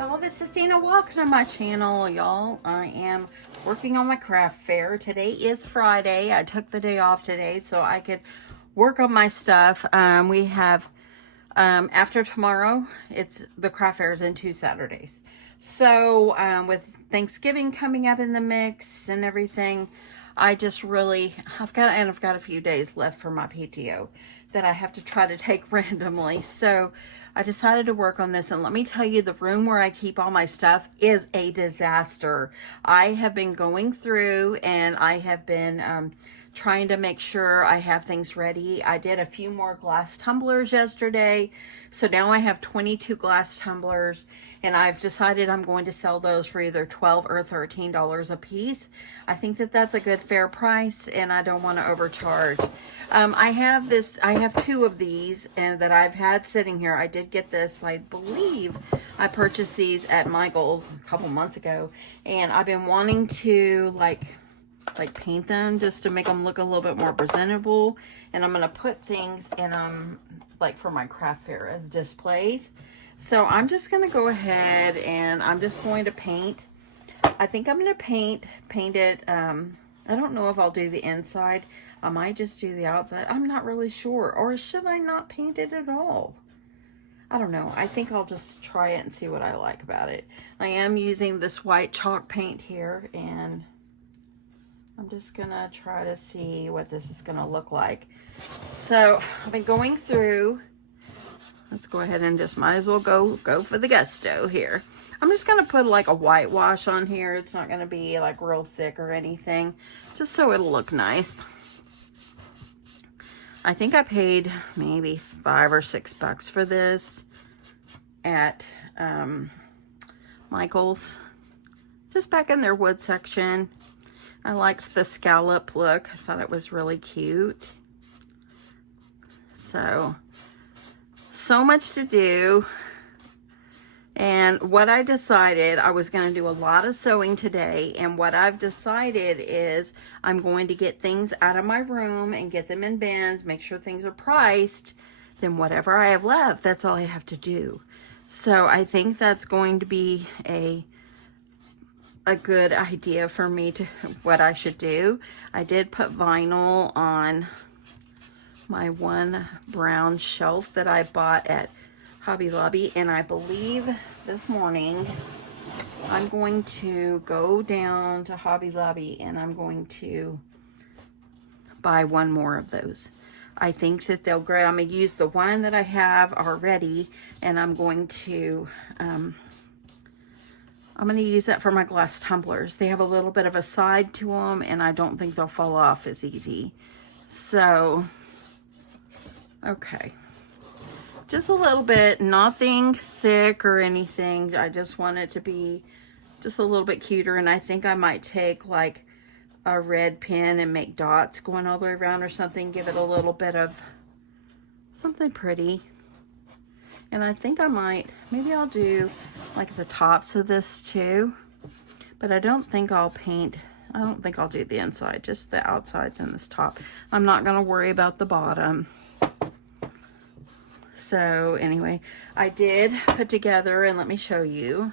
y'all, this is Dana. Welcome to my channel, y'all. I am working on my craft fair. Today is Friday. I took the day off today so I could work on my stuff. We have after tomorrow, it's the craft fair is in 2 Saturdays. So with Thanksgiving coming up in the mix and everything, I just really I've got a few days left for my PTO that I have to try to take randomly. So I decided to work on this, and let me tell you, the room where I keep all my stuff is a disaster. I have been going through and I have been trying to make sure I have things ready. I did a few more glass tumblers yesterday. So now I have 22 glass tumblers, and I've decided I'm going to sell those for either $12 or $13 a piece. I think that that's a good fair price, and I don't want to overcharge. I have 2 of these and that I've had sitting here. I did get this, I believe I purchased these at Michael's a couple months ago, and I've been wanting to like paint them just to make them look a little bit more presentable. And I'm going to put things in them like for my craft fair as displays. So I'm just going to go ahead and I'm just going to paint. I think I'm going to paint it. I don't know if I'll do the inside. I might just do the outside. I'm not really sure. Or should I not paint it at all? I don't know. I think I'll just try it and see what I like about it. I am using this white chalk paint here, and I'm just gonna try to see what this is gonna look like. So I've been going through. Let's go ahead and just might as well go for the gusto here. I'm just gonna put like a whitewash on here. It's not gonna be like real thick or anything, just so it'll look nice. I think I paid maybe $5 or $6 for this at Michael's, just back in their wood section. I liked the scallop look. I thought it was really cute. So much to do. And what I decided, I was going to do a lot of sewing today. And what I've decided is I'm going to get things out of my room and get them in bins, make sure things are priced. Then whatever I have left, that's all I have to do. So I think that's going to be a good idea for me to what I should do. I did put vinyl on my one brown shelf that I bought at Hobby Lobby, and I believe this morning I'm going to go down to Hobby Lobby and I'm going to buy one more of those. I think that they'll great. I'm going to use the one that I have already, and I'm going to use that for my glass tumblers. They have a little bit of a side to them, and I don't think they'll fall off as easy. So, okay. Just a little bit, nothing thick or anything. I just want it to be just a little bit cuter. And I think I might take like a red pen and make dots going all the way around or something. Give it a little bit of something pretty. And I think I might, maybe I'll do like the tops of this too. But I don't think I'll paint, I don't think I'll do the inside, just the outsides and this top. I'm not going to worry about the bottom. So anyway, I did put together, and let me show you.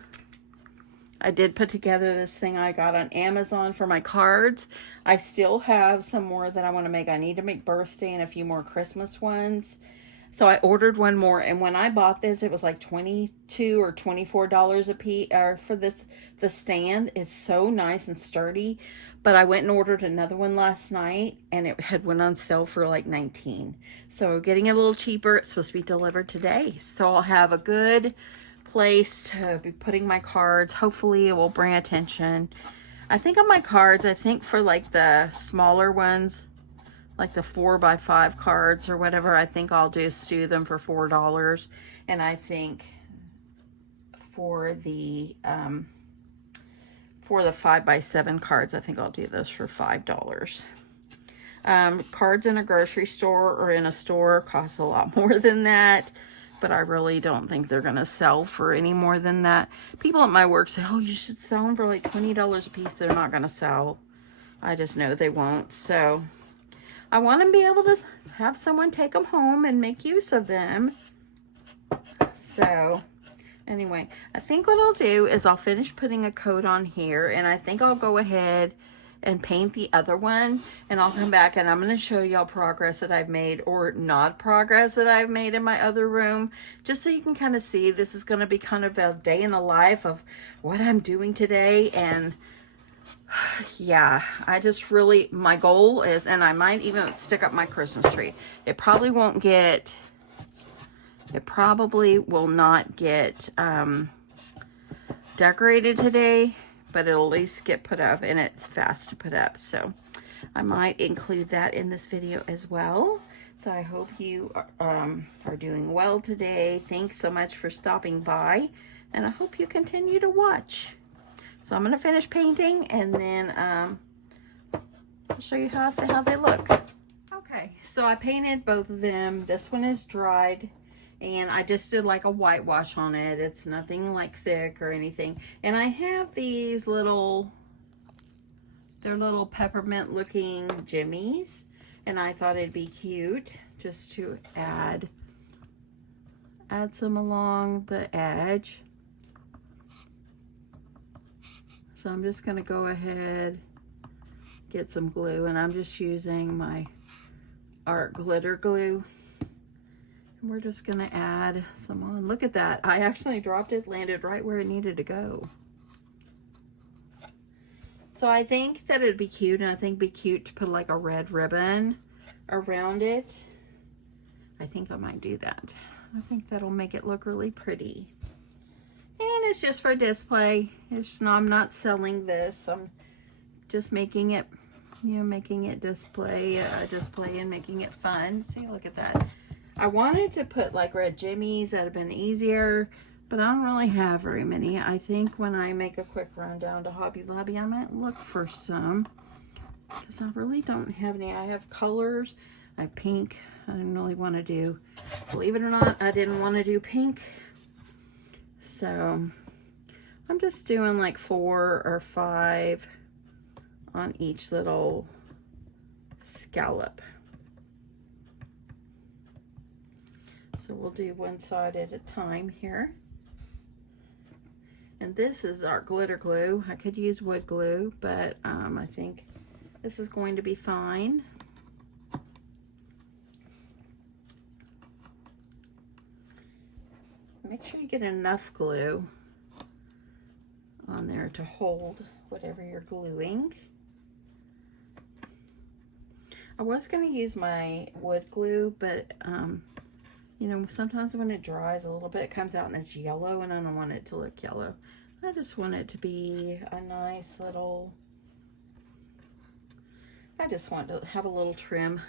I did put together this thing I got on Amazon for my cards. I still have some more that I want to make. I need to make birthday and a few more Christmas ones. So I ordered one more, and when I bought this, it was like $22 or $24 a piece for the stand. It's so nice and sturdy. But I went and ordered another one last night, and it had went on sale for like $19. So getting it a little cheaper. It's supposed to be delivered today. So I'll have a good place to be putting my cards. Hopefully it will bring attention. I think on my cards, I think for like the smaller ones, like the 4x5 cards or whatever, I think I'll just do them for $4. And I think for the 5x7 cards, I think I'll do those for $5. Cards in a grocery store or in a store cost a lot more than that, but I really don't think they're gonna sell for any more than that. People at my work say, oh, you should sell them for like $20 a piece. They're not gonna sell. I just know they won't. So I want to be able to have someone take them home and make use of them. So Anyway, I think what I'll do is I'll finish putting a coat on here, and I think I'll go ahead and paint the other one, and I'll come back and I'm going to show y'all progress that I've made, or not progress that I've made in my other room, just so you can kind of see. This is going to be kind of a day in the life of what I'm doing today. And yeah, I just really, my goal is, and I might even stick up my Christmas tree. It probably won't get, it probably will not get decorated today, but it'll at least get put up, and it's fast to put up. So I might include that in this video as well. So I hope you are doing well today. Thanks so much for stopping by, and I hope you continue to watch. So I'm going to finish painting, and then I'll show you how they look. Okay, so I painted both of them. This one is dried, and I just did like a whitewash on it. It's nothing like thick or anything. And I have these little, they're little peppermint looking jimmies, and I thought it'd be cute just to add some along the edge. So I'm just gonna go ahead, get some glue, and I'm just using my art glitter glue. And we're just gonna add some on. Look at that. I actually dropped it, landed right where it needed to go. So I think that it'd be cute, and I think it'd be cute to put like a red ribbon around it. I think I might do that. I think that'll make it look really pretty. And it's just for display. It's not, I'm not selling this. I'm just making it, you know, making it display and making it fun. See, look at that. I wanted to put like red jimmies. That would have been easier, but I don't really have very many. I think when I make a quick run down to Hobby Lobby, I might look for some, because I really don't have any. I have colors. I have pink. I didn't really want to do, believe it or not, I didn't want to do pink. So I'm just doing like 4 or 5 on each little scallop. So we'll do one side at a time here. And this is our glitter glue. I could use wood glue, but I think this is going to be fine. Make sure you get enough glue on there to hold whatever you're gluing. I was going to use my wood glue, but you know, sometimes when it dries a little bit, it comes out and it's yellow, and I don't want it to look yellow. I just want it to be a nice little, I just want to have a little trim.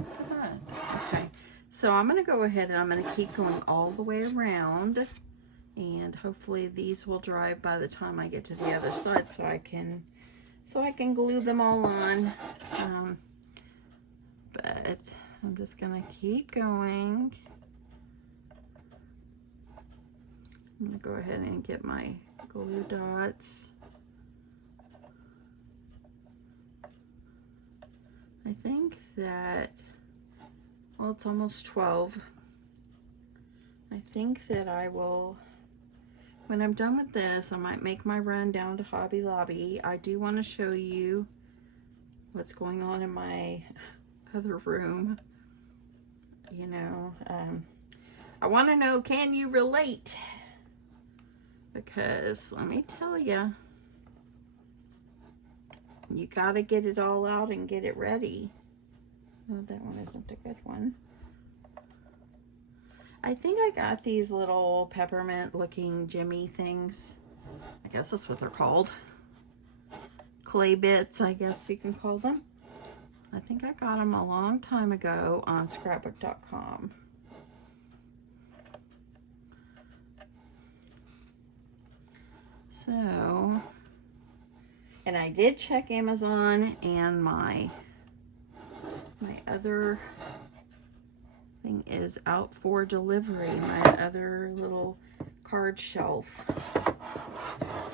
Okay, so I'm going to go ahead and I'm going to keep going all the way around, and hopefully these will dry by the time I get to the other side, so I can glue them all on. But I'm just gonna keep going. I'm gonna go ahead and get my glue dots. I think that, well, it's almost 12. I think that I will, when I'm done with this, I might make my run down to Hobby Lobby. I do want to show you what's going on in my other room. You know, I want to know, can you relate? Because let me tell you, you got to get it all out and get it ready. Oh, that one isn't a good one. I think I got these little peppermint looking jimmy things. I guess that's what they're called. Clay bits, I guess you can call them. I think I got them a long time ago on scrapbook.com. So, and I did check Amazon, and my other thing is out for delivery, my other little card shelf.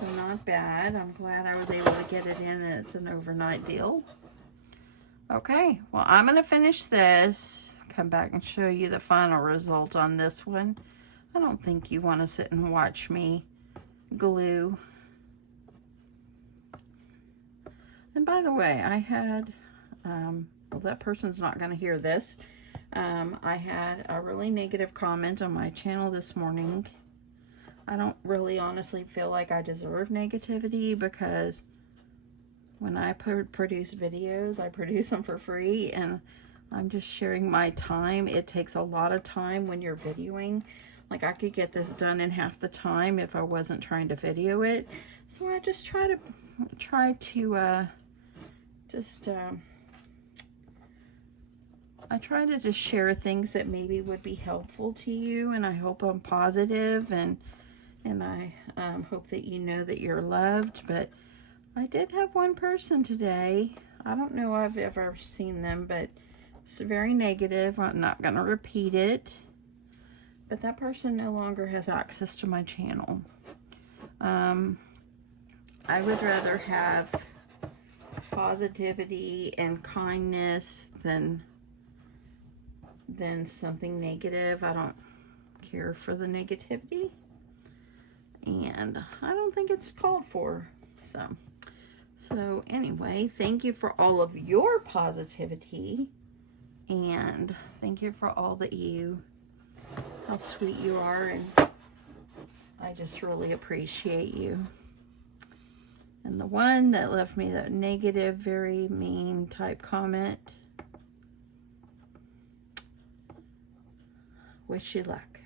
So not bad. I'm glad I was able to get it in, and it's an overnight deal. Okay, well, I'm going to finish this come back and show you the final result on this one. I don't think you want to sit and watch me glue. And by the way, I had, well, that person's not going to hear this. I had a really negative comment on my channel this morning. I don't really honestly feel like I deserve negativity, because when I produce videos, I produce them for free, and I'm just sharing my time. It takes a lot of time when you're videoing. Like, I could get this done in half the time if I wasn't trying to video it. So I just try to I try to just share things that maybe would be helpful to you, and I hope I'm positive, and I hope that you know that you're loved. But I did have one person today, I don't know if I've ever seen them, but it's very negative. I'm not going to repeat it, but that person no longer has access to my channel. I would rather have positivity and kindness than something negative. I don't care for the negativity, and I don't think it's called for. So anyway, thank you for all of your positivity, and thank you for all that how sweet you are, and I just really appreciate you. And the one that left me that negative, very mean type comment, wish you luck.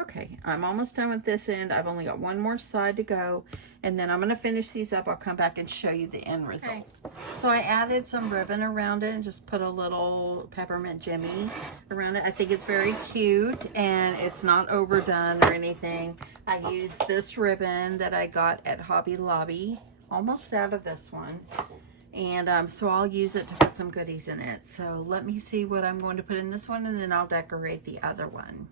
Okay, I'm almost done with this end. I've only got one more side to go, and then I'm going to finish these up. I'll come back and show you the end result. Okay. So I added some ribbon around it and just put a little peppermint Jimmy around it. I think it's very cute, and it's not overdone or anything. I used this ribbon that I got at Hobby Lobby, almost out of this one. And so I'll use it to put some goodies in it. So let me see what I'm going to put in this one, and then I'll decorate the other one.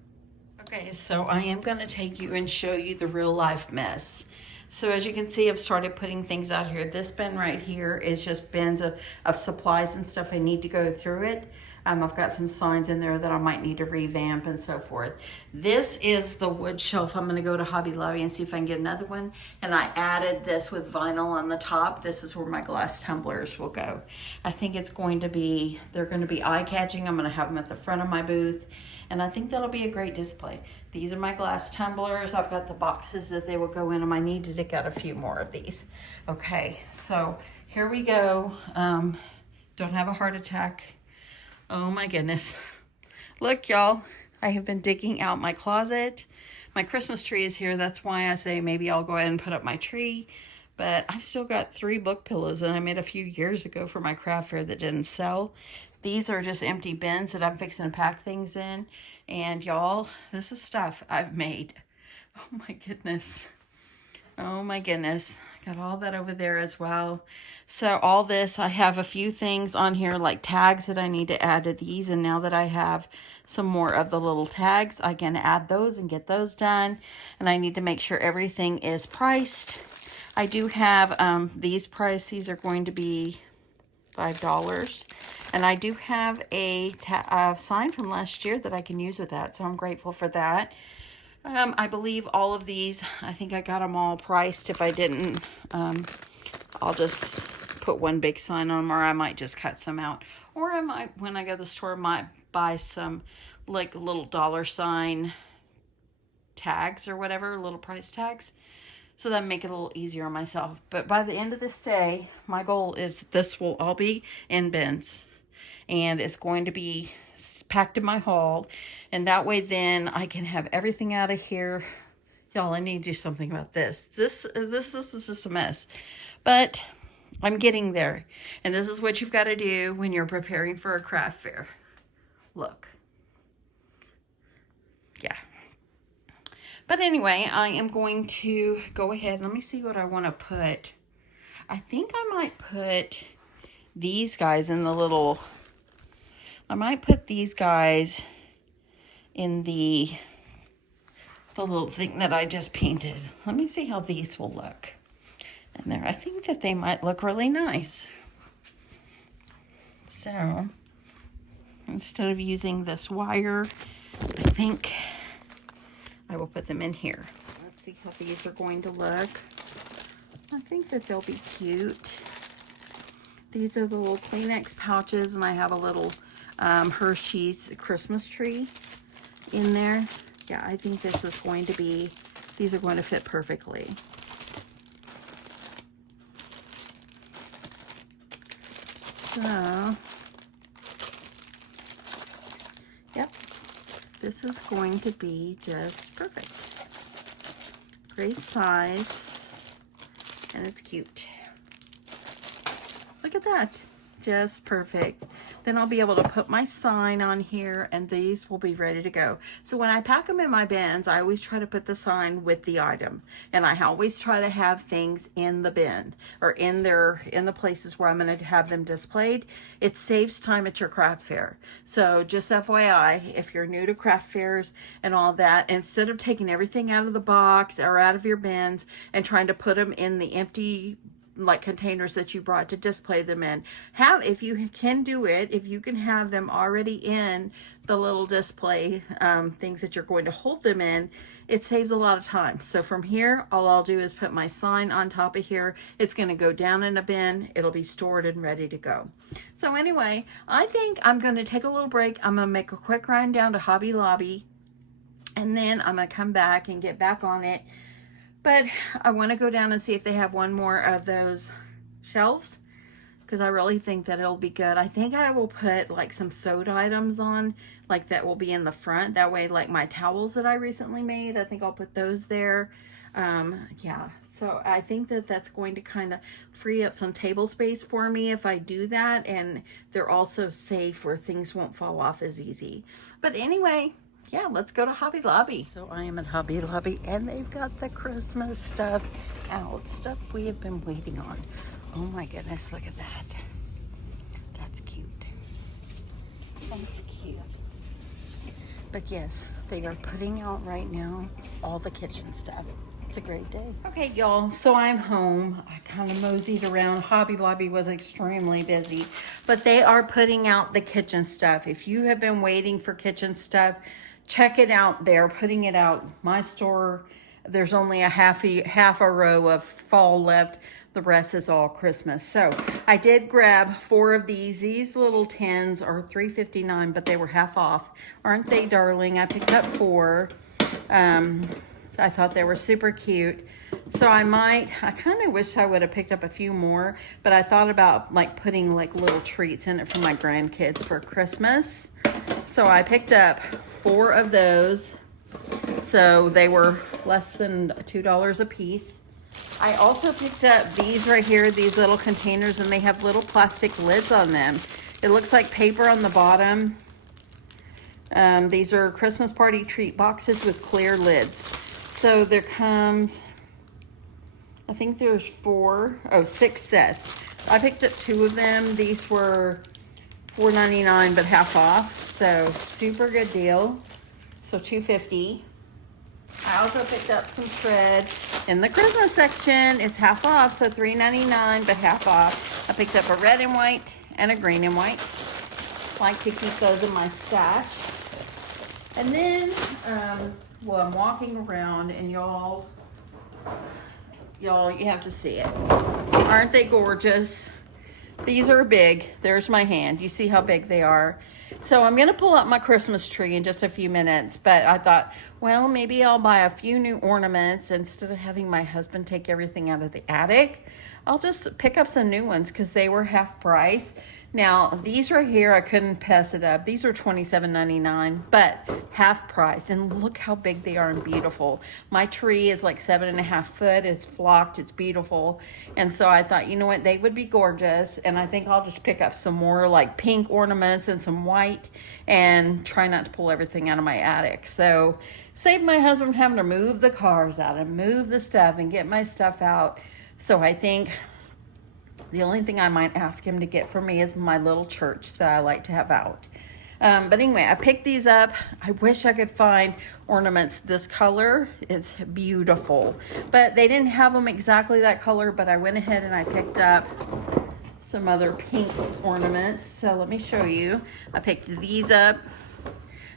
Okay, so I am going to take you and show you the real life mess. So as you can see, I've started putting things out here. This bin right here is just bins of supplies and stuff I need to go through it. I've got some signs in there that I might need to revamp and so forth. This is the wood shelf. I'm going to go to Hobby Lobby and see if I can get another one. And I added this with vinyl on the top. This is where my glass tumblers will go. I think it's going to be, they're going to be eye-catching. I'm going to have them at the front of my booth, and I think that'll be a great display. These are my glass tumblers. I've got the boxes that they will go in, and I need to dig out a few more of these. Okay, so here we go. Don't have a heart attack. Oh my goodness. Look, y'all, I have been digging out my closet. My Christmas tree is here. That's why I say maybe I'll go ahead and put up my tree. But I've still got 3 book pillows that I made a few years ago for my craft fair that didn't sell. These are just empty bins that I'm fixing to pack things in. And y'all, this is stuff I've made. Oh my goodness. Oh my goodness. Got all that over there as well. So all this, I have a few things on here like tags that I need to add to these. And now that I have some more of the little tags, I can add those and get those done. And I need to make sure everything is priced. I do have these priced. These are going to be $5. And I do have a sign from last year that I can use with that. So I'm grateful for that. I believe all of these, I think I got them all priced. If I didn't, I'll just put one big sign on them, or I might just cut some out. Or I might, when I go to the store, might buy some like little $sign tags or whatever, little price tags. So that make it a little easier on myself. But by the end of this day, my goal is this will all be in bins. And it's going to be packed in my haul. And that way then I can have everything out of here. Y'all, I need to do something about this. This is just a mess. But I'm getting there. And this is what you've got to do when you're preparing for a craft fair. Look. Yeah. But anyway, I am going to go ahead. Let me see what I want to put. I think I might put these guys in the little... I might put these guys in the little thing that I just painted. Let me see how these will look. And there, I think that they might look really nice. So, instead of using this wire, I think I will put them in here. Let's see how these are going to look. I think that they'll be cute. These are the little Kleenex pouches, and I have a little Hershey's Christmas tree in there. Yeah, I think this is going to be, these are going to fit perfectly. So, yep, this is going to be just perfect. Great size, and it's cute. Look at that, just perfect. Then I'll be able to put my sign on here, and these will be ready to go. So when I pack them in my bins, I always try to put the sign with the item, and I always try to have things in the bin or in the places where I'm going to have them displayed. It saves time at your craft fair. So just FYI, if you're new to craft fairs and all that, instead of taking everything out of the box or out of your bins and trying to put them in the empty like containers that you brought to display them in, if you can do it, if you can have them already in the little display things that you're going to hold them in, it saves a lot of time. So from here, all I'll do is put my sign on top of here. It's going to go down in a bin. It'll be stored and ready to go. So anyway, I think I'm going to take a little break. I'm going to make a quick run down to Hobby Lobby, and then I'm going to come back and get back on it. But I want to go down and see if they have one more of those shelves, because I really think that it'll be good. I think I will put like some sewed items on, like that will be in the front. That way, like my towels that I recently made, I think I'll put those there. Yeah, so I think that that's going to kind of free up some table space for me if I do that. And they're also safe where things won't fall off as easy. But anyway, yeah, let's go to Hobby Lobby. So I am at Hobby Lobby, and they've got the Christmas stuff out. Stuff we have been waiting on. Oh my goodness, look at that. That's cute. That's cute. But yes, they are putting out right now all the kitchen stuff. It's a great day. Okay, y'all, so I'm home. I kind of moseyed around. Hobby Lobby was extremely busy, but they are putting out the kitchen stuff. If you have been waiting for kitchen stuff, check it out. They're putting it out. My store, there's only a half a row of fall left. The rest is all Christmas. So I did grab 4 of these. These little tins are $3.59, but they were half off. Aren't they, darling? I picked up 4. I thought they were super cute. So I kind of wish I would have picked up a few more, but I thought about like putting like little treats in it for my grandkids for Christmas. So I picked up 4 of those. So they were less than $2 a piece. I also picked up these right here, these little containers, and they have little plastic lids on them. It looks like paper on the bottom. These are Christmas party treat boxes with clear lids. So there comes, I think there's 6 sets. I picked up 2 of them. These were $4.99 but half off, so super good deal. So $2.50. I also picked up some thread in the Christmas section. It's half off, so $3.99 but half off. I picked up a red and white and a green and white. Like to keep those in my stash. And then, well, I'm walking around, and y'all, you have to see it. Aren't they gorgeous? These are big. There's my hand. You see how big they are. So I'm going to pull up my Christmas tree in just a few minutes, but I thought, well, maybe I'll buy a few new ornaments instead of having my husband take everything out of the attic. I'll just pick up some new ones because they were half price. Now, these right here, I couldn't pass it up. These are $27.99, but half price. And look how big they are and beautiful. My tree is like 7.5 foot. It's flocked. It's beautiful. And so I thought, you know what? They would be gorgeous. And I think I'll just pick up some more like pink ornaments and some white and try not to pull everything out of my attic. So save my husband having to move the cars out and move the stuff and get my stuff out. So I think the only thing I might ask him to get for me is my little church that I like to have out. But anyway, I picked these up. I wish I could find ornaments this color. It's beautiful. But they didn't have them exactly that color, but I went ahead and I picked up some other pink ornaments. So let me show you. I picked these up.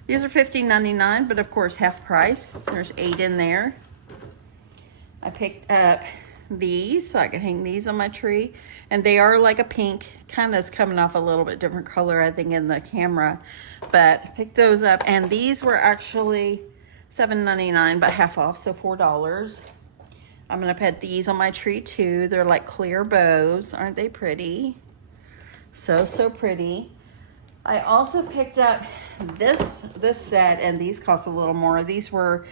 These are $15.99, but of course half price. There's 8 in there. I picked up these so I can hang these on my tree, and they are like a pink, kind of is coming off a little bit different color I think in the camera, but I picked those up, and these were actually $7.99 but half off, so $4. I'm gonna put these on my tree too. They're like clear bows. Aren't they pretty? So pretty. I also picked up this set, and these cost a little more. These were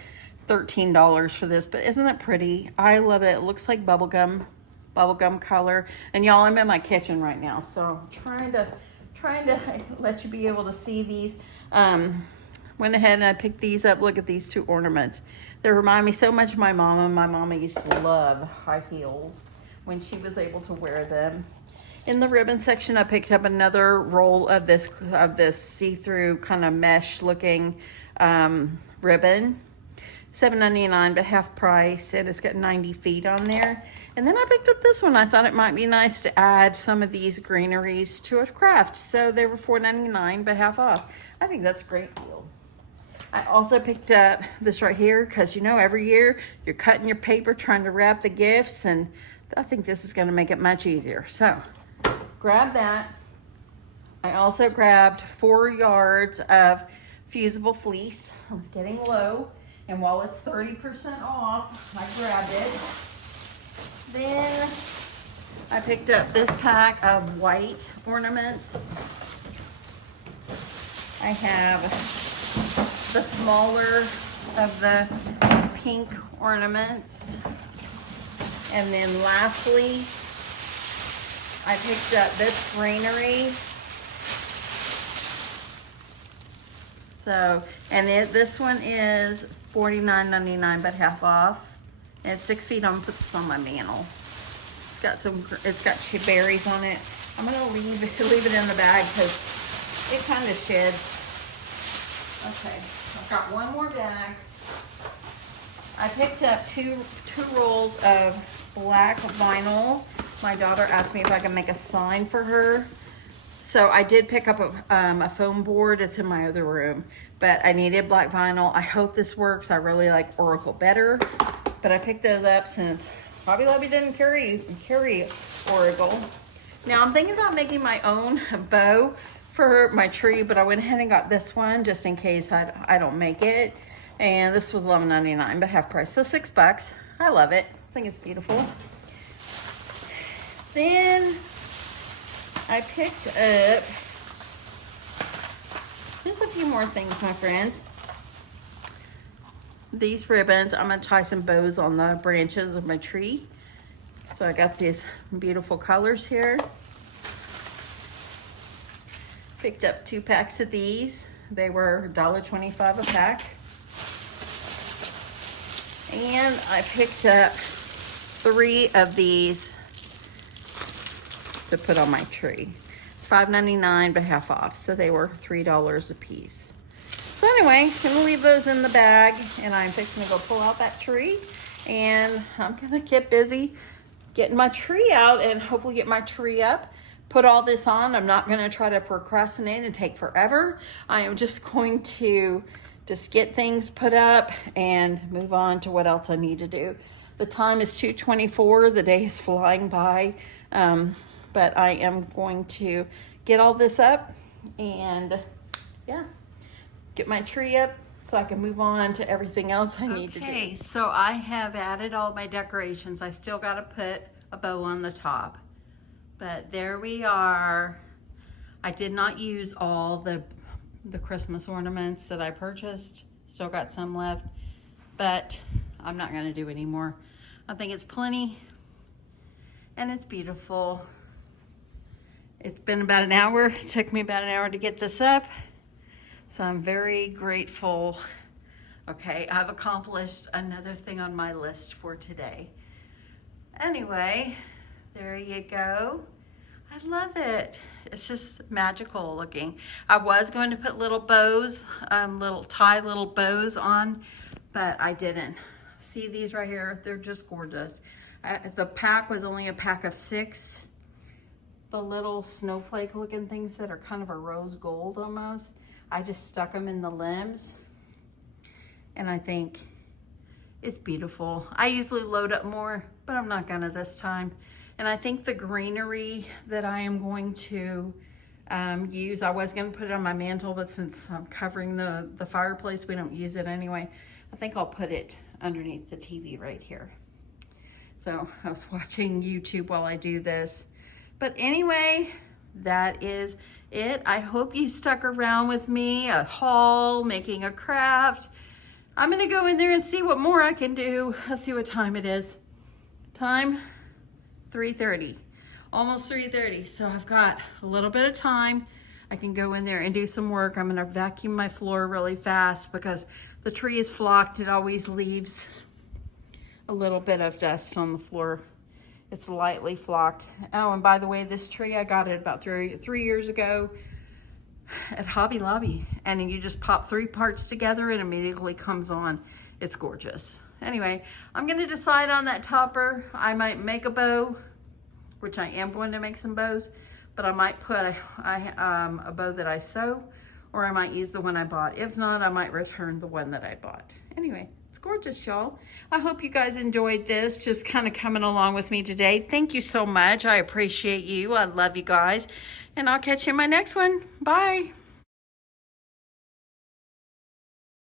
$13 for this, but isn't that pretty? I love it. It looks like bubblegum color. And y'all, I'm in my kitchen right now, so trying to let you be able to see these. Went ahead and I picked these up. Look at these 2 ornaments. They remind me so much of my mama. My mama used to love high heels when she was able to wear them. In the ribbon section, I picked up another roll of this see-through kind of mesh looking ribbon. $7.99 but half price, and it's got 90 feet on there. And then I picked up this one. I thought it might be nice to add some of these greeneries to a craft. So they were $4.99 but half off. I think that's a great deal. I also picked up this right here because, you know, every year you're cutting your paper trying to wrap the gifts, and I think this is going to make it much easier. So grab that. I also grabbed 4 yards of fusible fleece. I was getting low, and while it's 30% off, I grabbed it. Then I picked up this pack of white ornaments. I have the smaller of the pink ornaments. And then lastly, I picked up this greenery. So, and this one is $49.99 but half off. And it's 6 feet. I'm gonna put this on my mantle. It's got berries on it. I'm gonna leave it in the bag because it kind of sheds. Okay, I've got one more bag. I picked up two rolls of black vinyl. My daughter asked me if I could make a sign for her. So I did pick up a foam board. It's in my other room, but I needed black vinyl. I hope this works. I really like Oracle better, but I picked those up since Hobby Lobby didn't carry Oracle. Now I'm thinking about making my own bow for my tree, but I went ahead and got this one just in case I don't make it. And this was $11.99 but half price, so $6. I love it. I think it's beautiful. Then I picked up just a few more things, my friends. These ribbons, I'm gonna tie some bows on the branches of my tree. So I got these beautiful colors here. Picked up 2 packs of these. They were $1.25 a pack. And I picked up 3 of these to put on my tree. $5.99 but half off, so they were $3 a piece. So anyway, I'm gonna leave those in the bag, and I'm fixing to go pull out that tree, and I'm gonna get busy getting my tree out and hopefully get my tree up. Put all this on. I'm not gonna try to procrastinate and take forever. I am just going to get things put up and move on to what else I need to do. The time is 2:24. The day is flying by. But I am going to get all this up and yeah, get my tree up so I can move on to everything else I need to do. Okay, so I have added all my decorations. I still got to put a bow on the top, but there we are. I did not use all the Christmas ornaments that I purchased. Still got some left, but I'm not going to do any more. I think it's plenty and it's beautiful. It's been about an hour. It took me about an hour to get this up, so I'm very grateful. Okay, I've accomplished another thing on my list for today. Anyway, there you go. I love it. It's just magical looking. I was going to put little bows, little bows on, but I didn't. See these right here? They're just gorgeous. The pack was only a pack of 6. the little snowflake looking things that are kind of a rose gold almost. I just stuck them in the limbs, and I think it's beautiful. I usually load up more, but I'm not gonna this time. And I think the greenery that I am going to use, I was gonna put it on my mantle, but since I'm covering the fireplace, we don't use it anyway. I think I'll put it underneath the TV right here. So I was watching YouTube while I do this. But anyway, that is it. I hope you stuck around with me, a haul, making a craft. I'm gonna go in there and see what more I can do. Let's see what time it is. Time, 3:30, almost 3:30. So I've got a little bit of time. I can go in there and do some work. I'm gonna vacuum my floor really fast because the tree is flocked. It always leaves a little bit of dust on the floor. It's lightly flocked. Oh, and by the way, this tree, I got it about three years ago at Hobby Lobby, and you just pop 3 parts together and immediately comes on. It's gorgeous. Anyway, I'm gonna decide on that topper. I might make a bow, which I am going to make some bows, but I might put a bow that I sew, or I might use the one I bought. If not, I might return the one that I bought. Anyway, it's gorgeous, y'all. I hope you guys enjoyed this, just kind of coming along with me today. Thank you so much. I appreciate you. I love you guys. And I'll catch you in my next one. Bye.